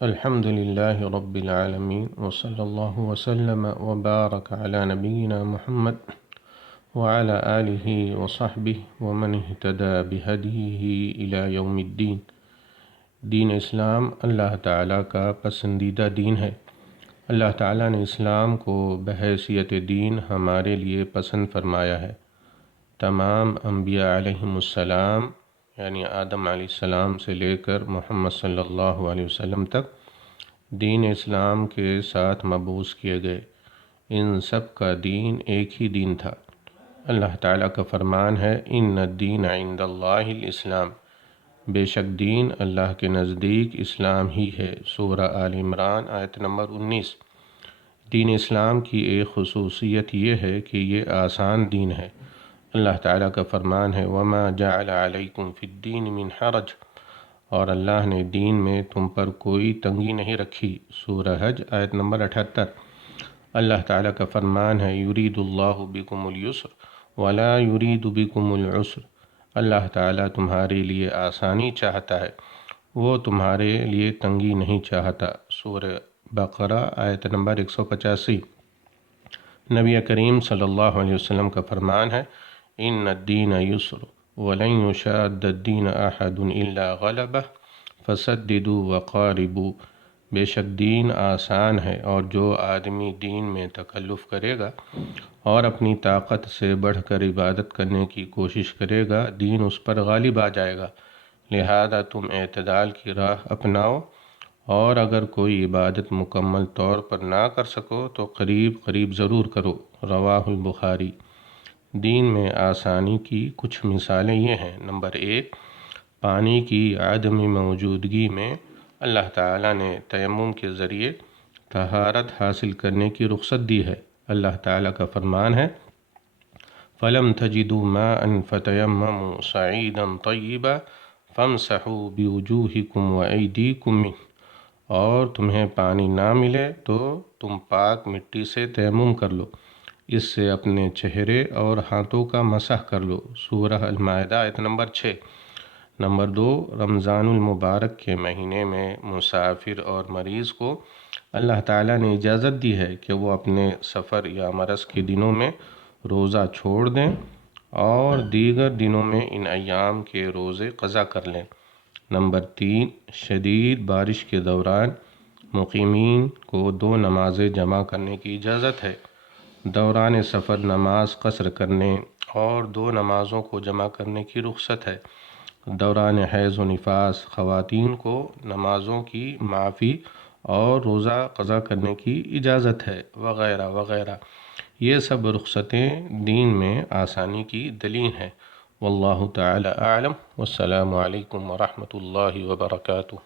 الحمد للہ رب العالمین وصلی اللہ وسلم وبارک علی نبینا محمد وعلی آلہ وصحبہ ومن اہتدى بہدیہ الی یوم الدین۔ دین اسلام اللہ تعالیٰ کا پسندیدہ دین ہے۔ اللہ تعالیٰ نے اسلام کو بحیثیت دین ہمارے لیے پسند فرمایا ہے۔ تمام انبیاء علیہم السلام یعنی آدم علیہ السلام سے لے کر محمد صلی اللہ علیہ وسلم تک دین اسلام کے ساتھ مبعوث کیے گئے۔ ان سب کا دین ایک ہی دین تھا۔ اللہ تعالیٰ کا فرمان ہے ان الدین عند اللہ الاسلام، بے شک دین اللہ کے نزدیک اسلام ہی ہے۔ سورہ آل عمران آیت نمبر 19۔ دین اسلام کی ایک خصوصیت یہ ہے کہ یہ آسان دین ہے۔ اللہ تعالیٰ کا فرمان ہے وَمَا جَعَلَ عَلَيْكُمْ فِي الدِّينِ مِنْ حَرَجٍ، اور اللہ نے دین میں تم پر کوئی تنگی نہیں رکھی۔ سورہ حج آیت نمبر 78۔ اللہ تعالیٰ کا فرمان ہے یرید اللہ بکم اليسر ولا یرید بکم العسر، اللہ تعالیٰ تمہارے لیے آسانی چاہتا ہے، وہ تمہارے لیے تنگی نہیں چاہتا۔ سورہ بقرہ آیت نمبر 185۔ نبی کریم صلی اللہ علیہ وسلم کا فرمان ہے ان الدین یسر ولن یشاد الدین احد الا غلبہ فسددوا وقاربوا، بے شک دین آسان ہے اور جو آدمی دین میں تکلف کرے گا اور اپنی طاقت سے بڑھ کر عبادت کرنے کی کوشش کرے گا، دین اس پر غالب آ جائے گا۔ لہذا تم اعتدال کی راہ اپناؤ، اور اگر کوئی عبادت مکمل طور پر نہ کر سکو تو قریب قریب ضرور کرو۔ رواہ البخاری۔ دین میں آسانی کی کچھ مثالیں یہ ہیں۔ نمبر 1، پانی کی عدم موجودگی میں اللہ تعالیٰ نے تیمم کے ذریعے طہارت حاصل کرنے کی رخصت دی ہے۔ اللہ تعالیٰ کا فرمان ہے فَلَمْ تَجِدُوا مَاءً فَتَيَمَّمُوا صَعِيدًا طَيِّبًا فَامْسَحُوا بِوُجُوهِكُمْ وَأَيْدِيكُمْ مِنْهُ، اور تمہیں پانی نہ ملے تو تم پاک مٹی سے تیمم کر لو، اس سے اپنے چہرے اور ہاتھوں کا مسح کر لو۔ سورہ المائدہ آیت نمبر 6۔ نمبر 2، رمضان المبارک کے مہینے میں مسافر اور مریض کو اللہ تعالیٰ نے اجازت دی ہے کہ وہ اپنے سفر یا مرض کے دنوں میں روزہ چھوڑ دیں اور دیگر دنوں میں ان ایام کے روزے قضا کر لیں۔ نمبر 3، شدید بارش کے دوران مقیمین کو 2 نمازیں جمع کرنے کی اجازت ہے۔ دوران سفر نماز قصر کرنے اور 2 نمازوں کو جمع کرنے کی رخصت ہے۔ دوران حیض و نفاس خواتین کو نمازوں کی معافی اور روزہ قضا کرنے کی اجازت ہے، وغیرہ وغیرہ۔ یہ سب رخصتیں دین میں آسانی کی دلیل ہیں۔ واللہ تعالی اعلم، والسلام علیکم ورحمۃ اللہ وبرکاتہ۔